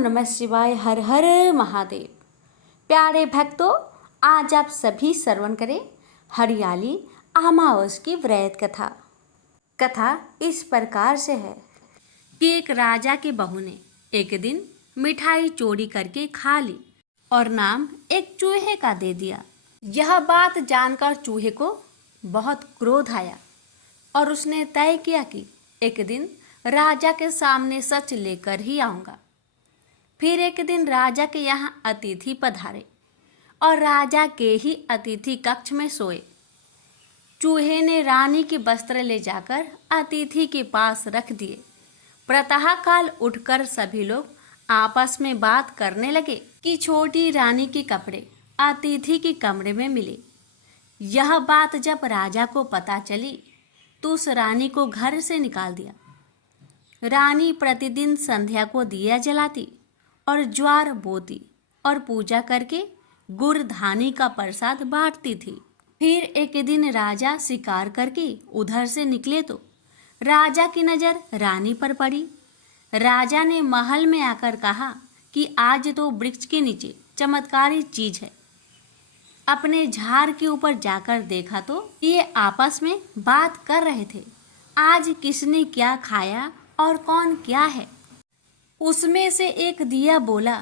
नमः शिवाय। हर हर महादेव। प्यारे भक्तों, आज आप सभी श्रवण करें हरियाली अमावस की व्रत कथा। कथा इस प्रकार से है कि एक राजा की बहू ने एक दिन मिठाई चोरी करके खा ली और नाम एक चूहे का दे दिया। यह बात जानकर चूहे को बहुत क्रोध आया और उसने तय किया कि एक दिन राजा के सामने सच लेकर ही आऊंगा। फिर एक दिन राजा के यहाँ अतिथि पधारे और राजा के ही अतिथि कक्ष में सोए। चूहे ने रानी के वस्त्र ले जाकर अतिथि के पास रख दिए। प्रातः काल उठकर सभी लोग आपस में बात करने लगे कि छोटी रानी के कपड़े अतिथि के कमरे में मिले। यह बात जब राजा को पता चली तो उस रानी को घर से निकाल दिया। रानी प्रतिदिन संध्या को दिया जलाती और ज्वार बोती और पूजा करके गुड़ धानी का प्रसाद बांटती थी। फिर एक दिन राजा शिकार करके उधर से निकले तो राजा की नज़र रानी पर पड़ी। राजा ने महल में आकर कहा कि आज तो वृक्ष के नीचे चमत्कारी चीज है। अपने झाड़ के ऊपर जाकर देखा तो ये आपस में बात कर रहे थे, आज किसने क्या खाया और कौन क्या है। उसमें से एक दिया बोला,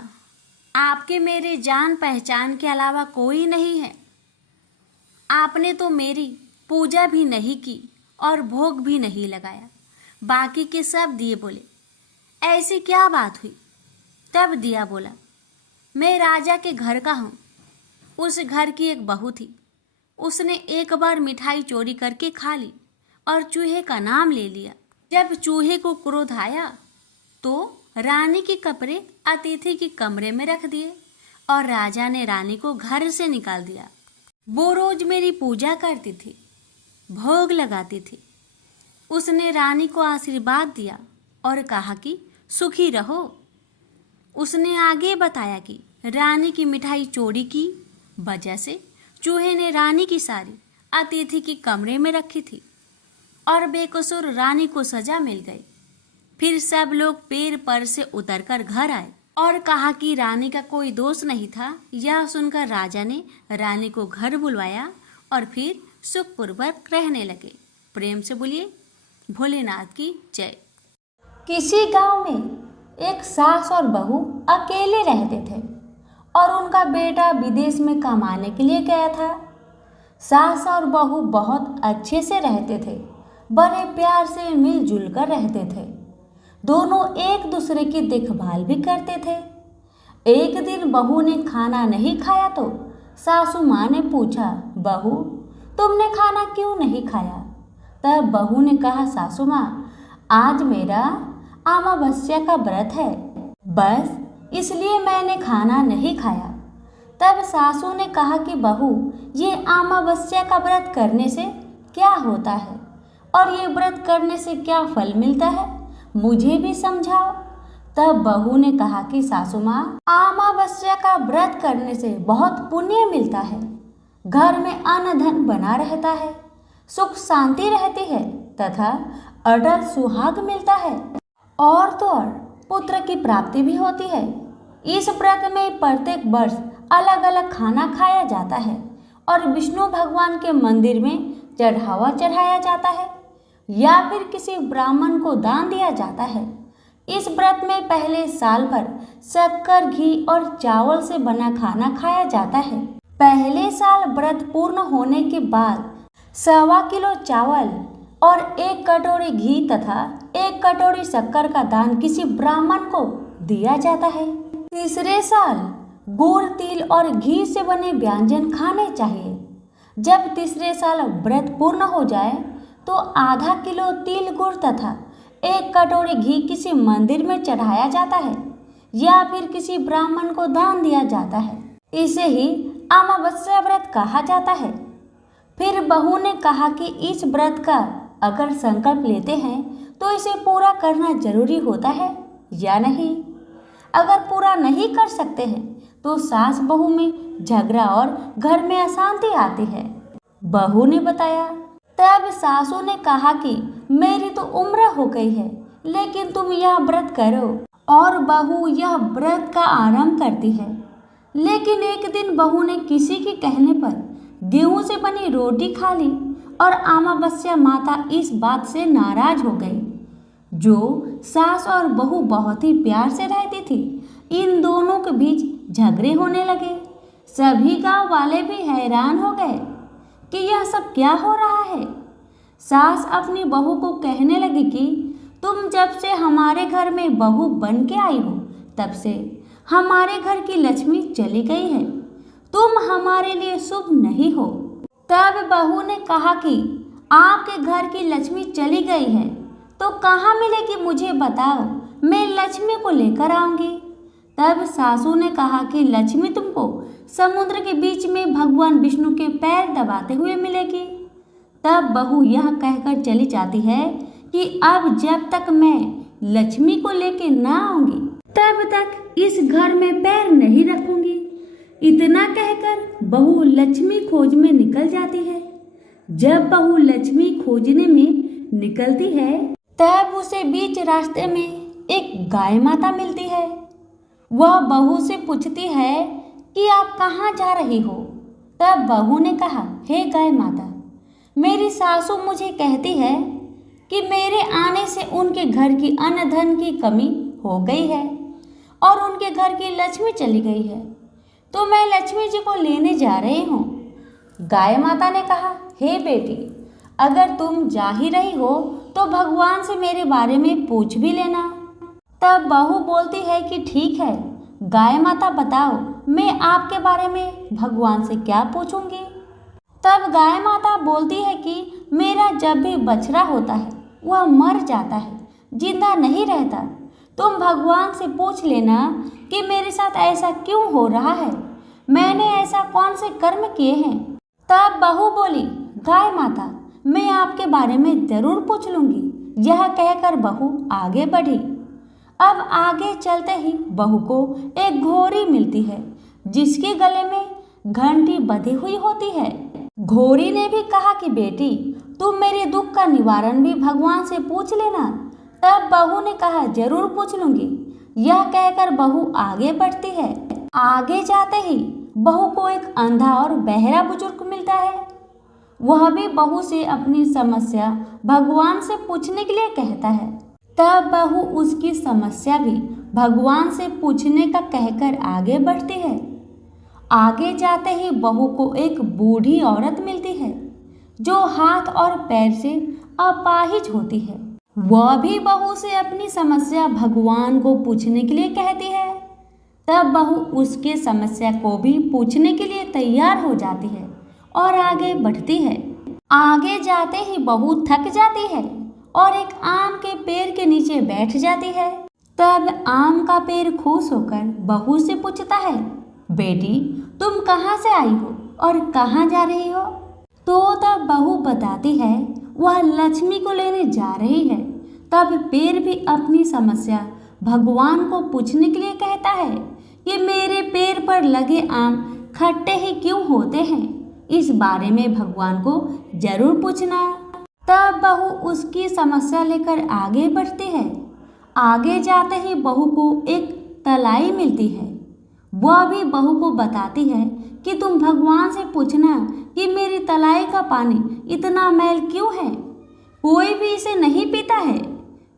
आपके मेरे जान पहचान के अलावा कोई नहीं है। आपने तो मेरी पूजा भी नहीं की और भोग भी नहीं लगाया। बाकी के सब दिए बोले, ऐसी क्या बात हुई। तब दिया बोला, मैं राजा के घर का हूँ। उस घर की एक बहू थी, उसने एक बार मिठाई चोरी करके खा ली और चूहे का नाम ले लिया। जब चूहे को क्रोध आया तो रानी के कपड़े अतिथि के कमरे में रख दिए और राजा ने रानी को घर से निकाल दिया। वो रोज मेरी पूजा करती थी, भोग लगाती थी। उसने रानी को आशीर्वाद दिया और कहा कि सुखी रहो। उसने आगे बताया कि रानी की मिठाई चोरी की वजह से चूहे ने रानी की सारी अतिथि के कमरे में रखी थी और बेकसूर रानी को सजा मिल गई। फिर सब लोग पेड़ पर से उतरकर घर आए और कहा कि रानी का कोई दोष नहीं था। यह सुनकर राजा ने रानी को घर बुलवाया और फिर सुखपूर्वक रहने लगे। प्रेम से बोलिए भोलेनाथ की जय। किसी गांव में एक सास और बहू अकेले रहते थे और उनका बेटा विदेश में कमाने के लिए गया था। सास और बहू बहुत अच्छे से रहते थे, बड़े प्यार से मिलजुल कर रहते थे। दोनों एक दूसरे की देखभाल भी करते थे। एक दिन बहू ने खाना नहीं खाया तो सासू माँ ने पूछा, बहू तुमने खाना क्यों नहीं खाया। तब बहू ने कहा, सासू माँ आज मेरा अमावस्या का व्रत है, बस इसलिए मैंने खाना नहीं खाया। तब सासू ने कहा कि बहू ये अमावस्या का व्रत करने से क्या होता है और ये व्रत करने से क्या फल मिलता है, मुझे भी समझाओ। तब बहू ने कहा कि सासू माँ अमावस्या का व्रत करने से बहुत पुण्य मिलता है, घर में अन्न धन बना रहता है, सुख शांति रहती है तथा अटल सुहाग मिलता है और तो और पुत्र की प्राप्ति भी होती है। इस व्रत में प्रत्येक वर्ष अलग अलग खाना खाया जाता है और विष्णु भगवान के मंदिर में चढ़ावा चढ़ाया जाता है या फिर किसी ब्राह्मण को दान दिया जाता है। इस व्रत में पहले साल भर शक्कर, घी और चावल से बना खाना खाया जाता है। पहले साल व्रत पूर्ण होने के बाद 1.25 किलो चावल और 1 कटोरी घी तथा 1 कटोरी शक्कर का दान किसी ब्राह्मण को दिया जाता है। तीसरे साल गुड़, तिल और घी से बने व्यंजन खाने चाहिए। जब तीसरे साल व्रत पूर्ण हो जाए तो आधा किलो तिल, गुड़ तथा 1 कटोरी घी किसी मंदिर में चढ़ाया जाता है या फिर किसी ब्राह्मण को दान दिया जाता है। इसे ही अमावस्या व्रत कहा जाता है। फिर बहू ने कहा कि इस व्रत का अगर संकल्प लेते हैं तो इसे पूरा करना जरूरी होता है या नहीं। अगर पूरा नहीं कर सकते हैं तो सास बहू में झगड़ा और घर में अशांति आती है। बहू ने बताया। तब सासू ने कहा कि मेरी तो उम्र हो गई है, लेकिन तुम यह व्रत करो और बहू यह व्रत का आरंभ करती है। लेकिन एक दिन बहू ने किसी के कहने पर गेहूं से बनी रोटी खा ली और अमावस्या माता इस बात से नाराज हो गई। जो सास और बहू बहुत ही प्यार से रहती थी, इन दोनों के बीच झगड़े होने लगे। सभी गांव वाले भी हैरान हो गए कि यह सब क्या हो रहा है। सास अपनी बहू को कहने लगी कि तुम जब से हमारे घर में बहू बन के आई हो, तब से हमारे घर की लक्ष्मी चली गई है। तुम हमारे लिए शुभ नहीं हो। तब बहू ने कहा कि आपके घर की लक्ष्मी चली गई है तो कहाँ मिलेगी, मुझे बताओ, मैं लक्ष्मी को लेकर आऊंगी। तब सासू ने कहा कि लक्ष्मी तुमको समुद्र के बीच में भगवान विष्णु के पैर दबाते हुए मिलेगी। तब बहू यह कहकर चली जाती है कि अब जब तक मैं लक्ष्मी को लेके ना आऊंगी तब तक इस घर में पैर नहीं रखूंगी। इतना कहकर बहू लक्ष्मी खोज में निकल जाती है। जब बहू लक्ष्मी खोजने में निकलती है तब उसे बीच रास्ते में एक गाय माता मिलती है। वह बहू से पूछती है कि आप कहाँ जा रही हो। तब बहू ने कहा, हे गाय माता, मेरी सासू मुझे कहती है कि मेरे आने से उनके घर की अन्न धन की कमी हो गई है और उनके घर की लक्ष्मी चली गई है, तो मैं लक्ष्मी जी को लेने जा रही हूँ। गाय माता ने कहा, हे बेटी, अगर तुम जा ही रही हो तो भगवान से मेरे बारे में पूछ भी लेना। तब बहू बोलती है कि ठीक है गाय माता, बताओ मैं आपके बारे में भगवान से क्या पूछूंगी। तब गाय माता बोलती है कि मेरा जब भी बछड़ा होता है वह मर जाता है, जिंदा नहीं रहता। तुम भगवान से पूछ लेना कि मेरे साथ ऐसा क्यों हो रहा है, मैंने ऐसा कौन से कर्म किए हैं। तब बहू बोली, गाय माता, मैं आपके बारे में जरूर पूछ लूंगी। यह कहकर बहू आगे बढ़ी। अब आगे चलते ही बहू को एक घोड़ी मिलती है जिसके गले में घंटी बंधी हुई होती है। घोड़ी ने भी कहा कि बेटी, तुम मेरे दुख का निवारण भी भगवान से पूछ लेना। तब बहू ने कहा, जरूर पूछ लूंगी। यह कहकर बहू आगे बढ़ती है। आगे जाते ही बहू को एक अंधा और बहरा बुजुर्ग मिलता है। वह भी बहू से अपनी समस्या भगवान से पूछने के लिए कहता है। तब बहू उसकी समस्या भी भगवान से पूछने का कहकर आगे बढ़ती है। आगे जाते ही बहू को एक बूढ़ी औरत मिलती है जो हाथ और पैर से अपाहिज होती है। वह भी बहू से अपनी समस्या भगवान को पूछने के लिए कहती है। तब बहू उसके समस्या को भी पूछने के लिए तैयार हो जाती है और आगे बढ़ती है। आगे जाते ही बहू थक जाती है और एक आम के पेड़ के नीचे बैठ जाती है। तब आम का पेड़ खुश होकर बहू से पूछता है, बेटी, तुम कहाँ से आई हो और कहाँ जा रही हो। तो तब बहू बताती है वह लक्ष्मी को लेने जा रही है। तब पेड़ भी अपनी समस्या भगवान को पूछने के लिए कहता है कि मेरे पेड़ पर लगे आम खट्टे ही क्यों होते हैं, इस बारे में भगवान को जरूर पूछना। तब बहू उसकी समस्या लेकर आगे बढ़ती है। आगे जाते ही बहू को एक तलाई मिलती है। वह भी बहू को बताती है कि तुम भगवान से पूछना कि मेरी तलाई का पानी इतना मैल क्यों है, कोई भी इसे नहीं पीता है।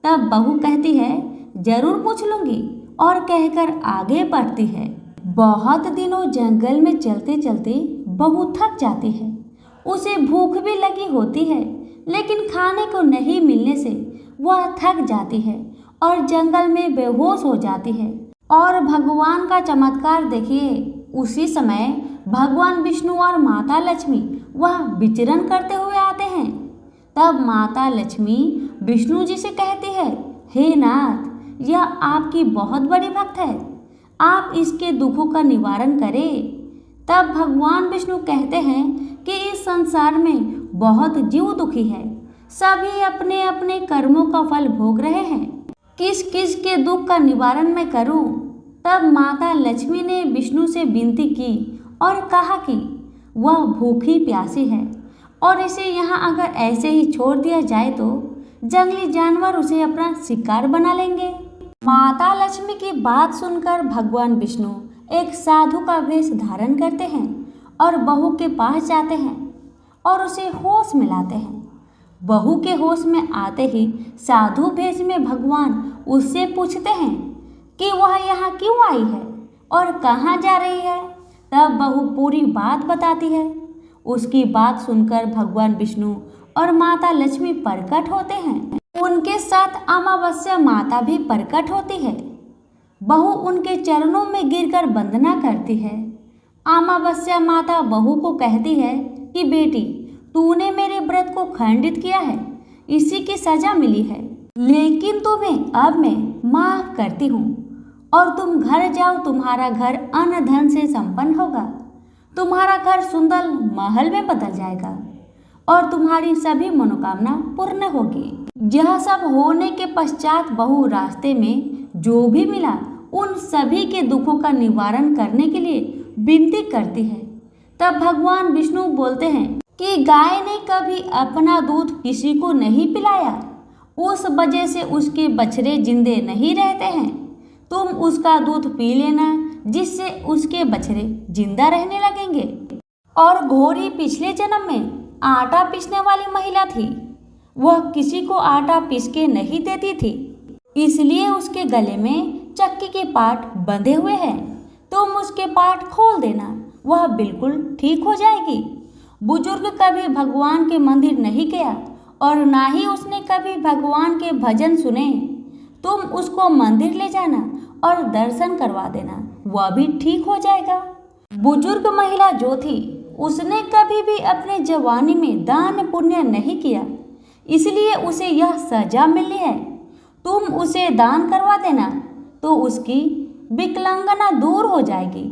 तब बहू कहती है, जरूर पूछ लूंगी, और कहकर आगे बढ़ती है। बहुत दिनों जंगल में चलते चलते बहू थक जाती है। उसे भूख भी लगी होती है, लेकिन खाने को नहीं मिलने से वह थक जाती है और जंगल में बेहोश हो जाती है। और भगवान का चमत्कार देखिए, उसी समय भगवान विष्णु और माता लक्ष्मी वह विचरण करते हुए आते हैं। तब माता लक्ष्मी विष्णु जी से कहती है, हे नाथ, यह आपकी बहुत बड़ी भक्त है, आप इसके दुखों का निवारण करें। तब भगवान विष्णु कहते हैं कि इस संसार में बहुत जीव दुखी है, सभी अपने अपने कर्मों का फल भोग रहे हैं, किस किस के दुख का निवारण मैं करूं। तब माता लक्ष्मी ने विष्णु से विनती की और कहा कि वह भूखी प्यासी है और इसे यहाँ अगर ऐसे ही छोड़ दिया जाए तो जंगली जानवर उसे अपना शिकार बना लेंगे। माता लक्ष्मी की बात सुनकर भगवान विष्णु एक साधु का वेश धारण करते हैं और बहू के पास जाते हैं और उसे होश में लाते हैं। बहू के होश में आते ही साधु वेश में भगवान उससे पूछते हैं कि वह यहाँ क्यों आई है और कहाँ जा रही है। तब बहू पूरी बात बताती है। उसकी बात सुनकर भगवान विष्णु और माता लक्ष्मी प्रकट होते हैं। उनके साथ अमावस्या माता भी प्रकट होती है। बहू उनके चरणों में गिरकर वंदना करती है। अमावस्या माता बहू को कहती है कि बेटी, तूने मेरे व्रत को खंडित किया है, इसी की सजा मिली है, लेकिन तुम्हें अब मैं माफ करती हूँ और तुम घर जाओ। तुम्हारा घर अन्न धन से संपन्न होगा, तुम्हारा घर सुंदर महल में बदल जाएगा और तुम्हारी सभी मनोकामना पूर्ण होगी। यह सब होने के पश्चात बहू रास्ते में जो भी मिला उन सभी के दुखों का निवारण करने के लिए विनती करती है। तब भगवान विष्णु बोलते हैं कि गाय ने कभी अपना दूध किसी को नहीं पिलाया, उस वजह से उसके बछड़े जिंदे नहीं रहते हैं। तुम उसका दूध पी लेना, जिससे उसके बछड़े जिंदा रहने लगेंगे। और घोड़ी पिछले जन्म में आटा पीसने वाली महिला थी। वह किसी को आटा पीस के नहीं देती थी, इसलिए उसके गले में चक्की के पाट बंधे हुए हैं। तुम उसके पाट खोल देना, वह बिल्कुल ठीक हो जाएगी। बुजुर्ग कभी भगवान के मंदिर नहीं गया और ना ही उसने कभी भगवान के भजन सुने। तुम उसको मंदिर ले जाना और दर्शन करवा देना, वह भी ठीक हो जाएगा। बुजुर्ग महिला जो थी उसने कभी भी अपने जवानी में दान पुण्य नहीं किया, इसलिए उसे यह सजा मिली है। तुम उसे दान करवा देना तो उसकी विकलांगना दूर हो जाएगी।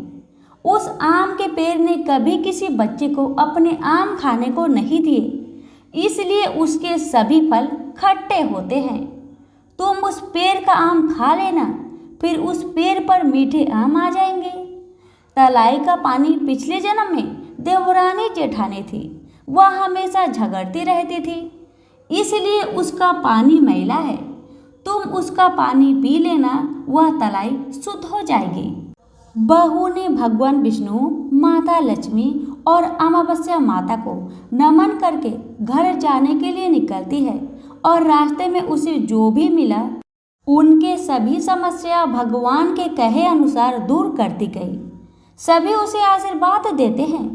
उस आम के पेड़ ने कभी किसी बच्चे को अपने आम खाने को नहीं दिए, इसलिए उसके सभी फल खट्टे होते हैं। तुम उस पेड़ का आम खा लेना, फिर उस पेड़ पर मीठे आम आ जाएंगे। तलाई का पानी पिछले जन्म में देवरानी जेठानी थी। वह हमेशा झगड़ती रहती थी, इसलिए उसका पानी मैला है। तुम उसका पानी पी लेना, वह तलाई शुद्ध हो जाएगी। बहू ने भगवान विष्णु, माता लक्ष्मी और अमावस्या माता को नमन करके घर जाने के लिए निकलती है और रास्ते में उसे जो भी मिला उनके सभी समस्या भगवान के कहे अनुसार दूर करती गई। सभी उसे आशीर्वाद देते हैं।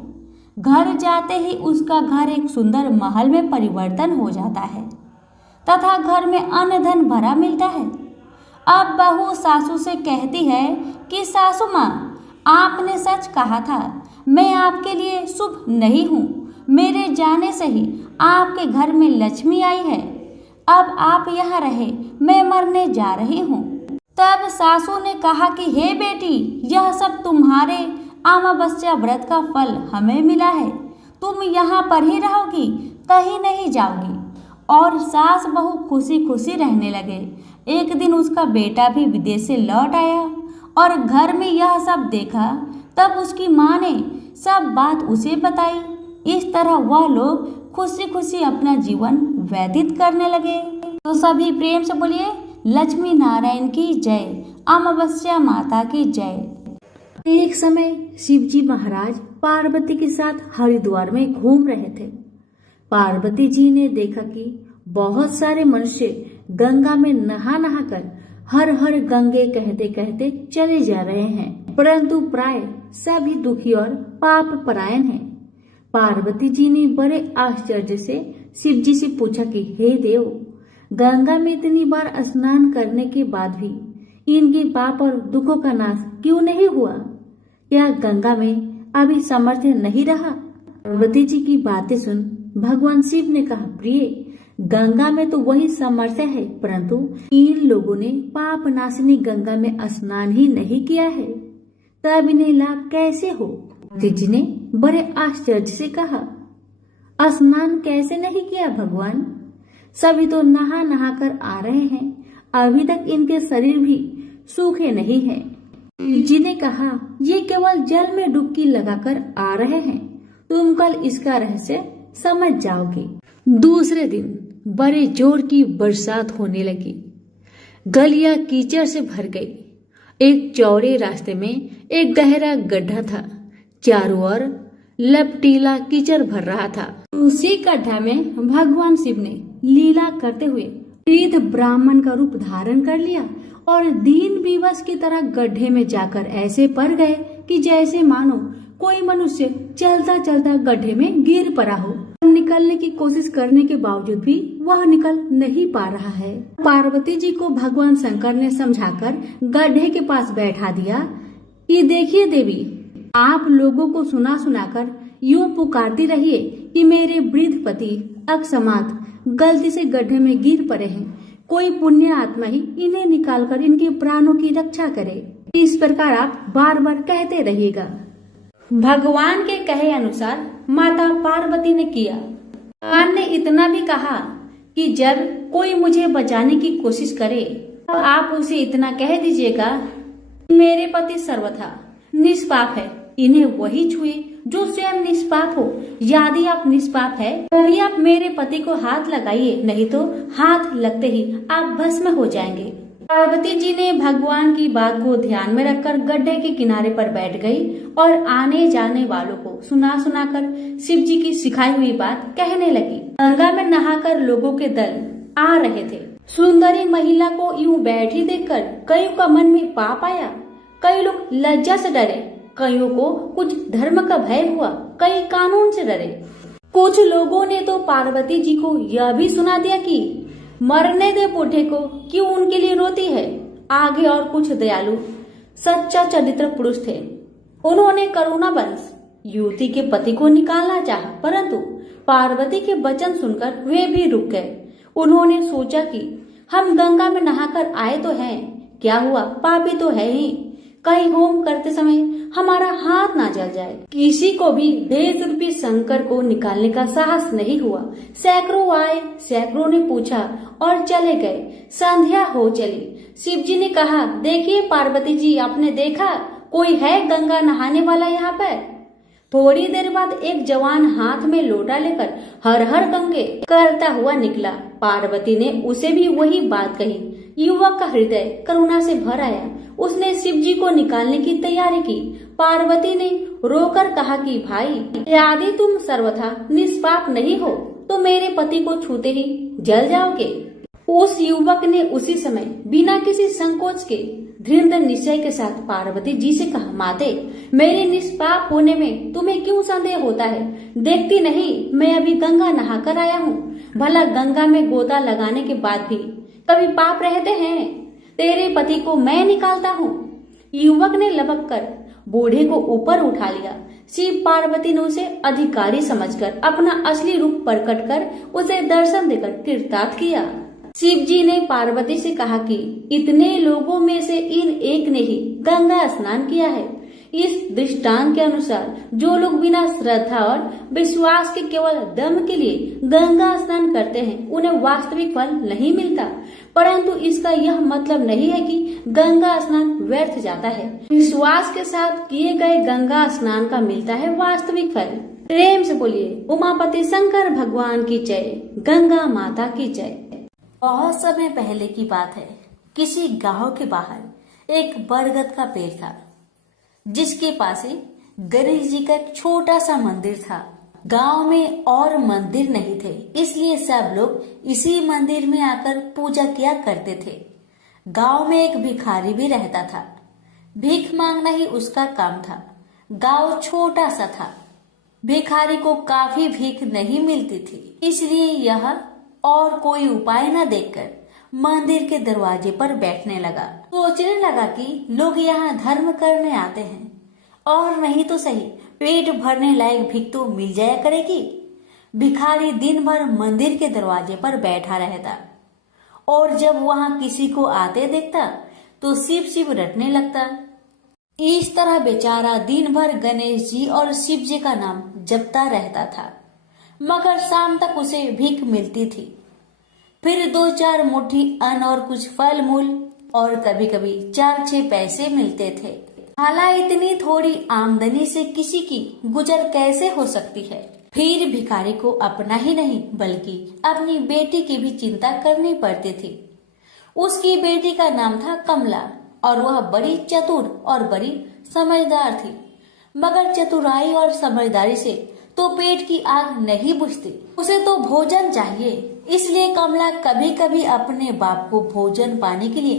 घर जाते ही उसका घर एक सुंदर महल में परिवर्तन हो जाता है तथा घर में अन्न धन भरा मिलता है। अब बहू सासू से कहती है कि सासू माँ, आपने सच कहा था, मैं आपके लिए शुभ नहीं हूँ। मेरे जाने से ही आपके घर में लक्ष्मी आई है। अब आप यहाँ रहे, मैं मरने जा रही हूँ। तब सासू ने कहा कि हे बेटी, यह सब तुम्हारे अमावस्या व्रत का फल हमें मिला है। तुम यहाँ पर ही रहोगी, कहीं नहीं जाओगी। और सास बहू खुशी खुशी रहने लगे। एक दिन उसका बेटा भी विदेश से लौट आया और घर में यह सब देखा। तब उसकी माँ ने सब बात उसे बताई। इस तरह वह लोग खुशी खुशी अपना जीवन व्यतीत करने लगे। तो सभी प्रेम से बोलिए लक्ष्मी नारायण की जय, अमावस्या माता की जय। एक समय शिवजी महाराज पार्वती के साथ हरिद्वार में घूम रहे थे। पार्वती जी ने देखा कि बहुत सारे मनुष्य गंगा में नहा नहा कर हर हर गंगे कहते कहते चले जा रहे हैं, परंतु प्राय सभी दुखी और पाप परायण हैं। पार्वती जी ने बड़े आश्चर्य से शिव जी से पूछा कि हे देव, गंगा में इतनी बार स्नान करने के बाद भी इनके पाप और दुखों का नाश क्यों नहीं हुआ? क्या गंगा में अभी सामर्थ्य नहीं रहा? पार्वती जी की बातें सुन भगवान शिव ने कहा, प्रिय, गंगा में तो वही सामर्थ्य है, परंतु इन लोगों ने पाप नाशिनी गंगा में स्नान ही नहीं किया है, तब इन्हें लाभ कैसे हो? जी ने बड़े आश्चर्य से कहा, स्नान कैसे नहीं किया भगवान? सभी तो नहा नहा कर आ रहे हैं, अभी तक इनके शरीर भी सूखे नहीं हैं। जी ने कहा, ये केवल जल में डुबकी लगाकर आ रहे हैं, तुम कल इसका रहस्य समझ जाओगे। दूसरे दिन बड़े जोर की बरसात होने लगी। गलियां कीचड़ से भर गई। एक चौड़े रास्ते में एक गहरा गड्ढा था, चारों ओर लपटीला कीचड़ भर रहा था। उसी गड्ढा में भगवान शिव ने लीला करते हुए वृद्ध ब्राह्मण का रूप धारण कर लिया और दीन विवश की तरह गड्ढे में जाकर ऐसे पड़ गए कि जैसे मानो कोई मनुष्य चलता चलता गड्ढे में गिर पड़ा हो। निकलने की कोशिश करने के बावजूद भी वह निकल नहीं पा रहा है। पार्वती जी को भगवान शंकर ने समझाकर गड्ढे के पास बैठा दिया कि देखिए देवी, आप लोगों को सुना सुनाकर यूं पुकारती रहिए कि मेरे वृद्ध पति अकस्मात गलती से गड्ढे में गिर पड़े हैं, कोई पुण्य आत्मा ही इन्हें निकालकर इनके प्राणों की रक्षा करे। इस प्रकार आप बार बार कहते रहिएगा। भगवान के कहे अनुसार माता पार्वती ने किया। भगवान ने इतना भी कहा कि जब कोई मुझे बचाने की कोशिश करे तो आप उसे इतना कह दीजिएगा, मेरे पति सर्वथा निष्पाप है, इन्हें वही छुए जो स्वयं निष्पाप हो। यदि आप निष्पाप है तभी आप मेरे पति को हाथ लगाइए, नहीं तो हाथ लगते ही आप भस्म हो जाएंगे। पार्वती जी ने भगवान की बात को ध्यान में रखकर गड्ढे के किनारे पर बैठ गई और आने जाने वालों को सुना सुनाकर शिव जी की सिखाई हुई बात कहने लगी। गंगा में नहाकर लोगों के दल आ रहे थे। सुंदरी महिला को यूं बैठी देखकर कईयों का मन में पाप आया। कई लोग लज्जा से डरे, कईयों को कुछ धर्म का भय हुआ, कई कानून से डरे। कुछ लोगों ने तो पार्वती जी को यह भी सुना दिया कि मरने दे बूढ़े को, क्यों उनके लिए रोती है। आगे और कुछ दयालु सच्चा चरित्र पुरुष थे। उन्होंने करुणावश युवती के पति को निकालना चाहा, परंतु पार्वती के वचन सुनकर वे भी रुक गए। उन्होंने सोचा कि हम गंगा में नहाकर आए तो हैं, क्या हुआ, पापी तो है ही, कहीं होम करते समय हमारा हाथ ना जल जाए। किसी को भी भेष रूपी शंकर को निकालने का साहस नहीं हुआ। सैकड़ों आए, सैकड़ों ने पूछा और चले गए। संध्या हो चली। शिव जी ने कहा, देखिए पार्वती जी, आपने देखा कोई है गंगा नहाने वाला यहाँ पर? थोड़ी देर बाद एक जवान हाथ में लोटा लेकर हर हर गंगे करता हुआ निकला। पार्वती ने उसे भी वही बात कही। युवक का हृदय करुणा से भर आया। उसने शिव जी को निकालने की तैयारी की। पार्वती ने रोकर कहा कि भाई, यदि तुम सर्वथा निष्पाप नहीं हो तो मेरे पति को छूते ही जल जाओगे। उस युवक ने उसी समय बिना किसी संकोच के दृढ़ निश्चय के साथ पार्वती जी से कहा, माते, मेरे निष्पाप होने में तुम्हें क्यों संदेह होता है? देखती नहीं, मैं अभी गंगा नहा कर आया हूँ। भला गंगा में गोता लगाने के बाद भी कभी पाप रहते हैं? तेरे पति को मैं निकालता हूँ। युवक ने लपक कर बूढ़े को ऊपर उठा लिया। शिव पार्वती ने उसे अधिकारी समझकर अपना असली रूप प्रकट कर उसे दर्शन देकर कृतार्थ किया। शिव जी ने पार्वती से कहा कि इतने लोगों में से इन एक ने ही गंगा स्नान किया है। इस दृष्टांत के अनुसार जो लोग बिना श्रद्धा और विश्वास के केवल दम के लिए गंगा स्नान करते हैं उन्हें वास्तविक फल नहीं मिलता, परंतु इसका यह मतलब नहीं है कि गंगा स्नान व्यर्थ जाता है। विश्वास के साथ किए गए गंगा स्नान का मिलता है वास्तविक फल। प्रेम से बोलिए उमापति शंकर भगवान की जय, गंगा माता की जय। बहुत समय पहले की बात है। किसी गांव के बाहर एक बरगद का पेड़ था जिसके पास ही गणेश जी का एक छोटा सा मंदिर था। गांव में और मंदिर नहीं थे, इसलिए सब लोग इसी मंदिर में आकर पूजा किया करते थे। गांव में एक भिखारी भी रहता था। भीख मांगना ही उसका काम था। गांव छोटा सा था। भिखारी को काफी भीख नहीं मिलती थी, इसलिए यह और कोई उपाय न देखकर मंदिर के दरवाजे पर बैठने लगा। सोचने लगा कि लोग यहाँ धर्म करने आते हैं और नहीं तो सही पेट भरने लायक भीख तो मिल जाया करेगी। भिखारी दिन भर मंदिर के दरवाजे पर बैठा रहता और जब वहाँ किसी को आते देखता तो शिव शिव रटने लगता। इस तरह बेचारा दिन भर गणेश जी और शिव जी का नाम जपता रहता था, मगर शाम तक उसे भीख मिलती थी। फिर 2-4 मुट्ठी अन्न और कुछ फल मूल और कभी कभी 4-6 पैसे मिलते थे। हालांकि इतनी थोड़ी आमदनी से किसी की गुजर कैसे हो सकती है। फिर भिखारी को अपना ही नहीं बल्कि अपनी बेटी की भी चिंता करनी पड़ती थी। उसकी बेटी का नाम था कमला और वह बड़ी चतुर और बड़ी समझदार थी। मगर चतुराई और समझदारी से तो पेट की आग नहीं बुझती, उसे तो भोजन चाहिए। इसलिए कमला कभी कभी अपने बाप को भोजन पाने के लिए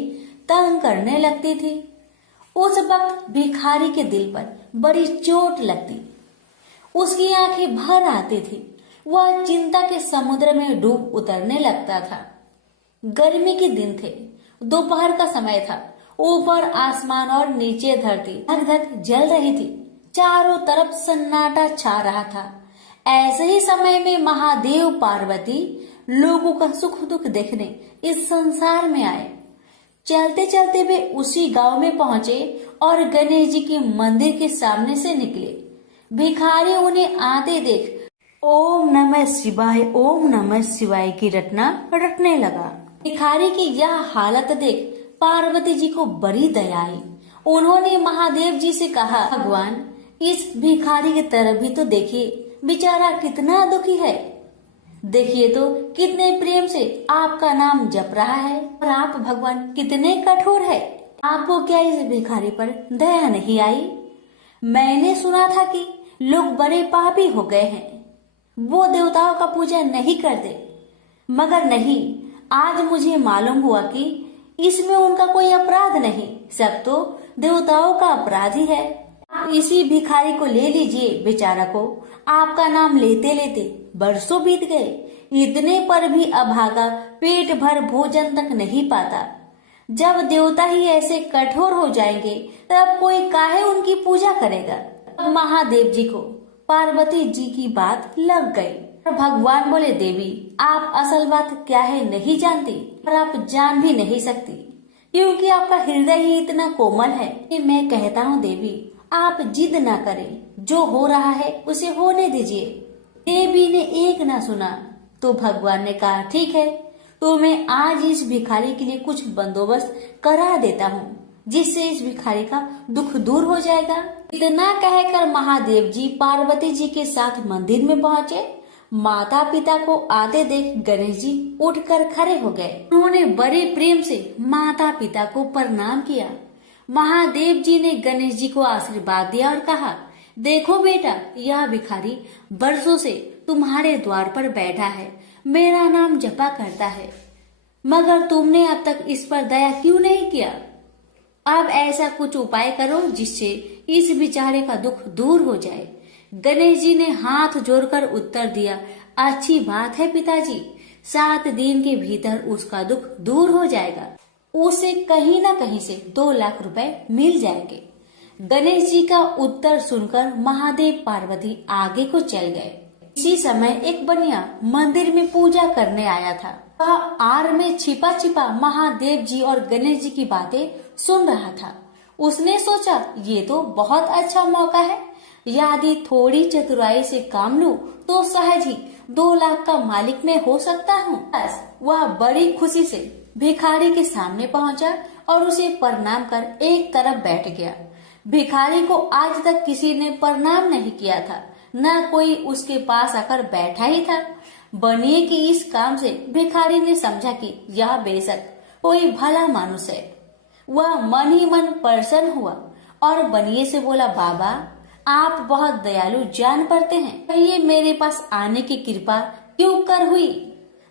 तंग करने लगती थी। उस वक्त भिखारी के दिल पर बड़ी चोट लगती, उसकी आंखें भर आती थी। वह चिंता के समुद्र में डूब उतरने लगता था। गर्मी के दिन थे, दोपहर का समय था। ऊपर आसमान और नीचे धरती धक धक जल रही थी। चारों तरफ सन्नाटा छा रहा था। ऐसे ही समय में महादेव पार्वती लोगों का सुख दुख देखने इस संसार में आए। चलते चलते वे उसी गांव में पहुंचे और गणेश जी के मंदिर के सामने से निकले। भिखारी उन्हें आते देख ओम नमः शिवाय की रटना रटने लगा। भिखारी की यह हालत देख पार्वती जी को बड़ी दया आई। उन्होंने महादेव जी से कहा, भगवान इस भिखारी की तरफ भी तो देखिए, बेचारा कितना दुखी है। देखिए तो कितने प्रेम से आपका नाम जप रहा है और आप भगवान कितने कठोर है। आपको क्या इस भिखारी पर दया नहीं आई? मैंने सुना था कि लोग बड़े पापी हो गए हैं, वो देवताओं का पूजा नहीं करते, मगर नहीं, आज मुझे मालूम हुआ कि इसमें उनका कोई अपराध नहीं, सब तो देवताओं का अपराध ही है। इसी भिखारी को ले लीजिए, बेचारा को आपका नाम लेते लेते बरसों बीत गए, इतने पर भी अभागा पेट भर भोजन तक नहीं पाता। जब देवता ही ऐसे कठोर हो जाएंगे तब कोई काहे उनकी पूजा करेगा। महादेव जी को पार्वती जी की बात लग गई। भगवान बोले, देवी आप असल बात क्या है नहीं जानती और आप जान भी नहीं सकती, क्योंकि आपका हृदय ही इतना कोमल है कि मैं कहता हूँ देवी आप जिद ना करें, जो हो रहा है उसे होने दीजिए। देवी ने एक ना सुना तो भगवान ने कहा, ठीक है, तो मैं आज इस भिखारी के लिए कुछ बंदोबस्त करा देता हूँ, जिससे इस भिखारी का दुख दूर हो जाएगा। इतना कहकर महादेव जी पार्वती जी के साथ मंदिर में पहुँचे। माता पिता को आते देख गणेश जी उठकर खड़े हो गए। उन्होंने बड़े प्रेम से माता पिता को प्रणाम किया। महादेव जी ने गणेश जी को आशीर्वाद दिया और कहा, देखो बेटा, यह भिखारी बरसों से तुम्हारे द्वार पर बैठा है, मेरा नाम जपा करता है, मगर तुमने अब तक इस पर दया क्यों नहीं किया? अब ऐसा कुछ उपाय करो जिससे इस बेचारे का दुख दूर हो जाए। गणेश जी ने हाथ जोड़कर उत्तर दिया, अच्छी बात है पिताजी, 7 दिन के भीतर उसका दुख दूर हो जाएगा, उसे कहीं न कहीं से 2 लाख रुपए मिल जाएंगे। गणेश जी का उत्तर सुनकर महादेव पार्वती आगे को चल गए। इसी समय एक बनिया मंदिर में पूजा करने आया था। वह आड़ में छिपा छिपा महादेव जी और गणेश जी की बातें सुन रहा था। उसने सोचा, ये तो बहुत अच्छा मौका है, यदि थोड़ी चतुराई से काम लूं तो सहज ही 2 लाख का मालिक मैं हो सकता हूँ। बस वह बड़ी खुशी से भिखारी के सामने पहुंचा और उसे प्रणाम कर एक तरफ बैठ गया। भिखारी को आज तक किसी ने प्रणाम नहीं किया था, न कोई उसके पास आकर बैठा ही था। बनिए की इस काम से भिखारी ने समझा कि यह बेशक कोई भला मानुष है। वह मन ही मन प्रसन्न हुआ और बनिए से बोला, बाबा आप बहुत दयालु जान पड़ते हैं, कहिए मेरे पास आने की कृपा क्यों कर हुई?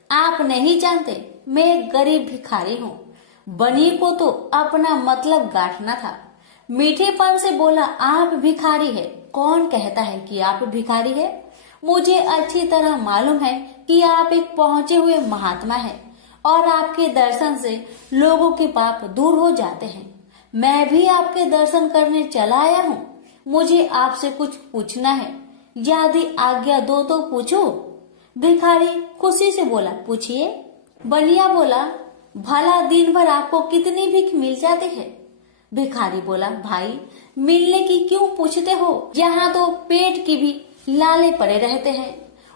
आप नहीं जानते मैं एक गरीब भिखारी हूँ। बनिए को तो अपना मतलब गांठना था। मीठेपन से बोला, आप भिखारी है? कौन कहता है कि आप भिखारी है? मुझे अच्छी तरह मालूम है कि आप एक पहुंचे हुए महात्मा हैं और आपके दर्शन से लोगों के पाप दूर हो जाते हैं। मैं भी आपके दर्शन करने चला आया हूँ। मुझे आपसे कुछ पूछना है, यदि आज्ञा दो तो पूछो। भिखारी खुशी से बोला, पूछिए। बनिया बोला, भला दिन भर आपको कितनी भीख मिल जाती है? भिखारी बोला, भाई मिलने की क्यों पूछते हो, यहाँ तो पेट की भी लाले पड़े रहते हैं।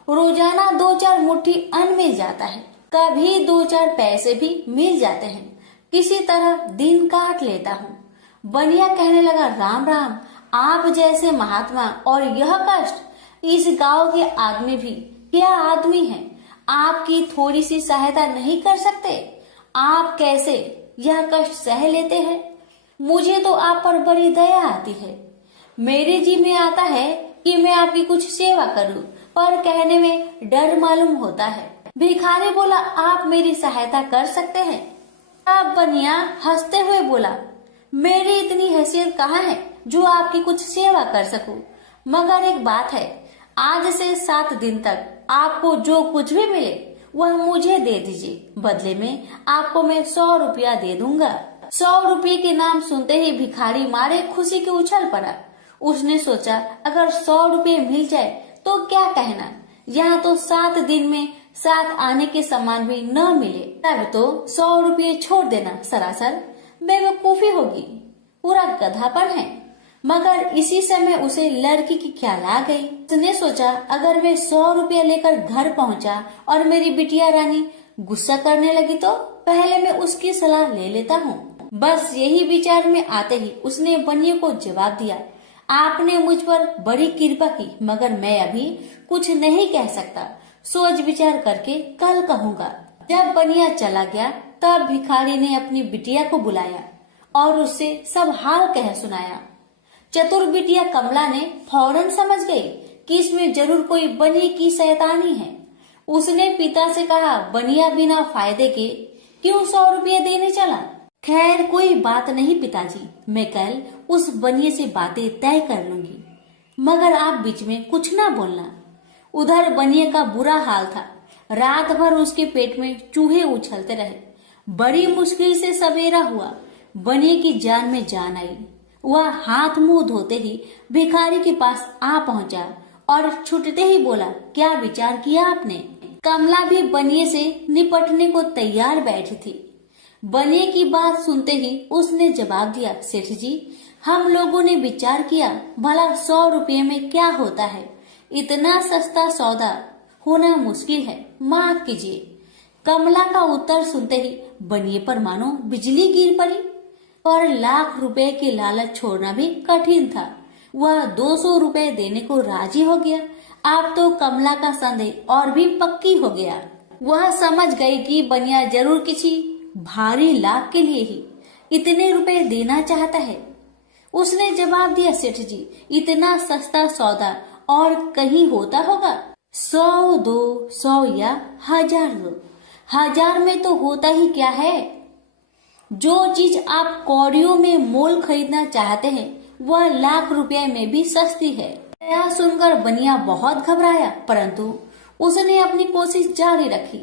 रोजाना 2-4 मुट्ठी अन्न मिल जाता है, कभी 2-4 पैसे भी मिल जाते हैं, किसी तरह दिन काट लेता हूँ। बनिया कहने लगा, राम राम, आप जैसे महात्मा और यह कष्ट, इस गांव के आदमी भी क्या आदमी हैं? आपकी थोड़ी सी सहायता नहीं कर सकते? आप कैसे यह कष्ट सह लेते हैं? मुझे तो आप पर बड़ी दया आती है। मेरे जी में आता है कि मैं आपकी कुछ सेवा करूं, पर कहने में डर मालूम होता है। भिखारी बोला, आप मेरी सहायता कर सकते हैं? अब बनिया हंसते हुए बोला, मेरी इतनी हैसियत कहाँ है जो आपकी कुछ सेवा कर सकूं, मगर एक बात है, आज से 7 दिन तक आपको जो कुछ भी मिले वह मुझे दे दीजिए। बदले में आपको मैं 100 रुपया दे दूंगा। 100 रुपये के नाम सुनते ही भिखारी मारे खुशी के उछल पड़ा। उसने सोचा, अगर 100 रुपये मिल जाए तो क्या कहना, यहाँ तो 7 दिन में 7 आने के सामान भी न मिले, तब तो 100 रुपये छोड़ देना सरासर बेवकूफी होगी, पूरा गधापन है। मगर इसी समय उसे लड़की की ख्याल आ गई। उसने सोचा, अगर मैं 100 रुपया लेकर घर पहुंचा और मेरी बिटिया रानी गुस्सा करने लगी तो पहले मैं उसकी सलाह ले लेता हूँ। बस यही विचार में आते ही उसने बनिए को जवाब दिया, आपने मुझ पर बड़ी कृपा की, मगर मैं अभी कुछ नहीं कह सकता, सोच विचार करके कल कहूँगा। जब बनिया चला गया तब भिखारी ने अपनी बिटिया को बुलाया और उससे सब हाल कह सुनाया। चतुर बिटिया कमला ने फौरन समझ गई कि इसमें जरूर कोई बनिए की शैतानी है। उसने पिता से कहा, बनिया बिना फायदे के क्यों 100 रुपये देने चला? खैर कोई बात नहीं पिताजी, मैं कल उस बनिए से बातें तय कर लूंगी, मगर आप बीच में कुछ ना बोलना। उधर बनिए का बुरा हाल था। रात भर उसके पेट में चूहे उछलते रहे। बड़ी मुश्किल से सवेरा हुआ, बनिए की जान में जान आई। वह हाथ मुंह धोते ही भिखारी के पास आ पहुंचा और छुटते ही बोला, क्या विचार किया आपने? कमला भी बनिए से निपटने को तैयार बैठी थी। बनिए की बात सुनते ही उसने जवाब दिया, सेठ जी, हम लोगों ने विचार किया, भला 100 रुपये में क्या होता है, इतना सस्ता सौदा होना मुश्किल है, माफ कीजिए। कमला का उत्तर सुनते ही बनिए पर मानो बिजली गिर पड़ी और लाख रुपए की लालच छोड़ना भी कठिन था। वह 200 रुपए देने को राजी हो गया। अब तो कमला का संदेह और भी पक्की हो गया। वह समझ गई कि बनिया जरूर किसी भारी लाभ के लिए ही इतने रुपए देना चाहता है। उसने जवाब दिया, सेठ जी, इतना सस्ता सौदा और कहीं होता होगा? 100 दो, 100 या 1000 दो, 1000 में तो होता ही क्या है। जो चीज आप कौड़ियों में मोल खरीदना चाहते हैं वह लाख रुपए में भी सस्ती है। यह सुनकर बनिया बहुत घबराया, परंतु उसने अपनी कोशिश जारी रखी।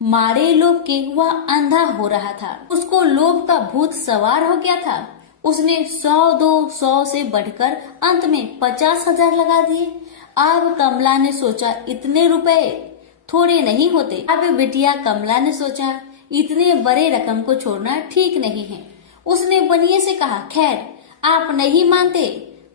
मारे लोभ के वह अंधा हो रहा था। उसको लोभ का भूत सवार हो गया था। उसने 100 दो, 100 से बढ़कर अंत में 50,000 लगा दिए। अब कमला ने सोचा, इतने रुपए थोड़े नहीं होते। अब बिटिया कमला ने सोचा, इतने बड़े रकम को छोड़ना ठीक नहीं है। उसने बनिए से कहा, खैर आप नहीं मानते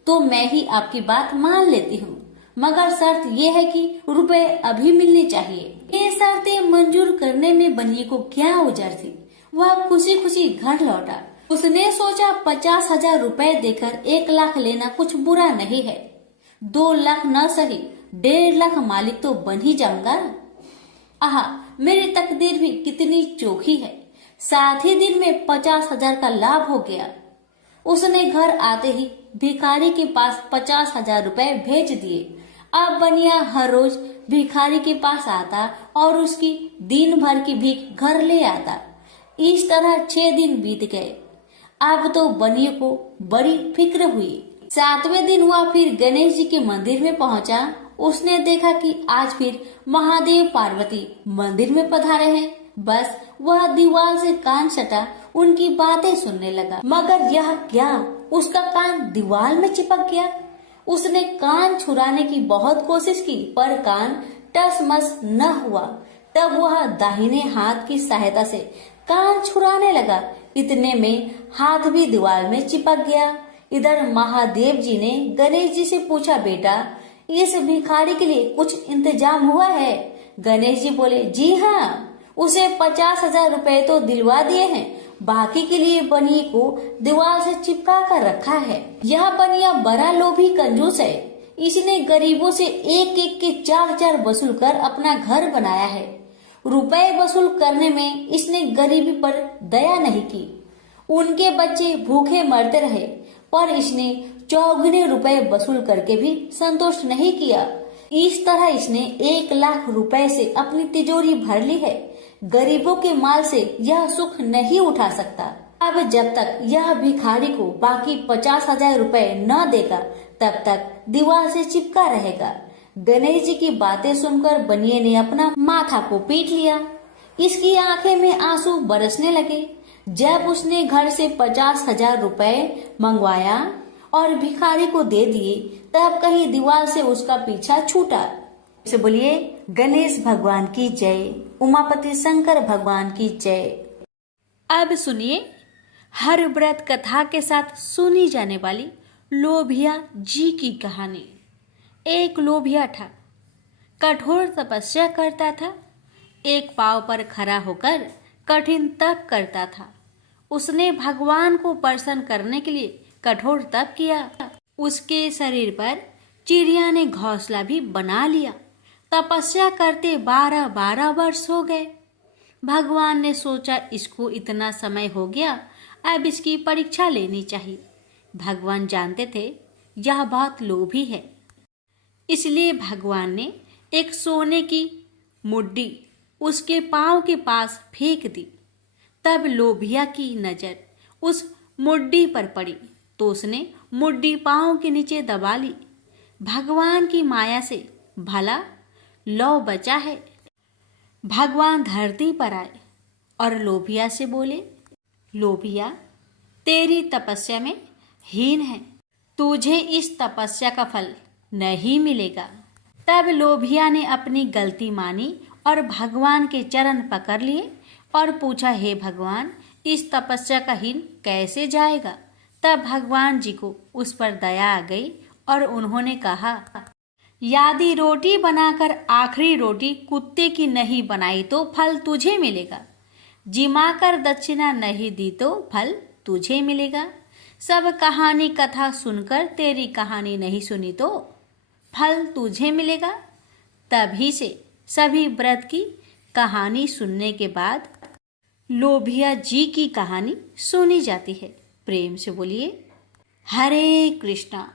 तो मैं ही आपकी बात मान लेती हूँ, मगर शर्त यह है कि रुपए अभी मिलने चाहिए। ये शर्तें मंजूर करने में बनिए को क्या उजर थी। वह खुशी खुशी घर लौटा। उसने सोचा 50,000 रुपए देकर 1 लाख लेना कुछ बुरा नहीं है। 2 लाख न सही 1.5 लाख मालिक तो बन ही जाऊंगा। आहा, मेरी तकदीर भी कितनी चोखी है। 7 ही दिन में 50,000 का लाभ हो गया। उसने घर आते ही भिखारी के पास 50,000 रुपए भेज दिए। अब बनिया हर रोज भिखारी के पास आता और उसकी दिन भर की भीख घर ले आता। इस तरह 6 दिन बीत गए। अब तो बनिए को बड़ी फिक्र हुई। 7वें दिन वह फिर गणेश जी के मंदिर में पहुंचा। उसने देखा कि आज फिर महादेव पार्वती मंदिर में पधारे हैं। बस वह दीवार से कान सटा उनकी बातें सुनने लगा, मगर यह क्या, उसका कान दीवार में चिपक गया। उसने कान छुड़ाने की बहुत कोशिश की, पर कान टस मस न हुआ। तब वह दाहिने हाथ की सहायता से कान छुड़ाने लगा। इतने में हाथ भी दीवार में चिपक गया। इधर महादेव जी ने गणेश जी से पूछा, बेटा इस भिखारी के लिए कुछ इंतजाम हुआ है? गणेश जी बोले, जी हाँ, उसे 50,000 रुपए तो दिलवा दिए हैं, बाकी के लिए बनिए को दीवार से चिपका कर रखा है। यह बनिया बड़ा लोभी कंजूस है। इसने गरीबों से एक एक के 4-4 वसूल कर अपना घर बनाया है। रुपए वसूल करने में इसने गरीबी पर दया नहीं की। उनके बच्चे भूखे मरते रहे, पर इसने चौगुने रुपए वसूल करके भी संतुष्ट नहीं किया। इस तरह इसने 1 लाख रुपए से अपनी तिजोरी भर ली है। गरीबों के माल से यह सुख नहीं उठा सकता। अब जब तक यह भिखारी को बाकी 50,000 रुपए न देगा, तब तक दीवार से चिपका रहेगा। गणेश जी की बातें सुनकर बनिए ने अपना माथा को पीट लिया। इसकी आंखें में आंसू बरसने लगे। जब उसने घर से 50,000 रुपए मंगवाया और भिखारी को दे दिए, तब कहीं दीवार से उसका पीछा छूटा। से बोलिए गणेश भगवान की जय, उमापति शंकर भगवान की जय। अब सुनिए हर व्रत कथा के साथ सुनी जाने वाली लोभिया जी की कहानी। एक लोभिया था, कठोर तपस्या करता था। एक पांव पर खड़ा होकर कठिन तप करता था। उसने भगवान को प्रसन्न करने के लिए कठोर तप किया। उसके शरीर पर चिड़िया ने घोंसला भी बना लिया। तपस्या करते 12 वर्ष हो गए। भगवान ने सोचा इसको इतना समय हो गया, अब इसकी परीक्षा लेनी चाहिए। भगवान जानते थे यह बहुत लोभी है, इसलिए भगवान ने एक सोने की मुड्डी उसके पांव के पास फेंक दी। तब लोभिया की नजर उस मुड्डी पर पड़ी तो उसने मुड्डी पांव के नीचे दबा ली। भगवान की माया से भला लौ बचा है। भगवान धरती पर आए और लोभिया से बोले, लोभिया तेरी तपस्या में हीन है, तुझे इस तपस्या का फल नहीं मिलेगा। तब लोभिया ने अपनी गलती मानी और भगवान के चरण पकड़ लिए और पूछा, हे भगवान, इस तपस्या का हीन कैसे जाएगा। तब भगवान जी को उस पर दया आ गई और उन्होंने कहा, यदि रोटी बनाकर आखिरी रोटी कुत्ते की नहीं बनाई तो फल तुझे मिलेगा। जिमाकर दक्षिणा नहीं दी तो फल तुझे मिलेगा। सब कहानी कथा सुनकर तेरी कहानी नहीं सुनी तो फल तुझे मिलेगा। तभी से सभी व्रत की कहानी सुनने के बाद लोभिया जी की कहानी सुनी जाती है। प्रेम से बोलिए हरे कृष्णा।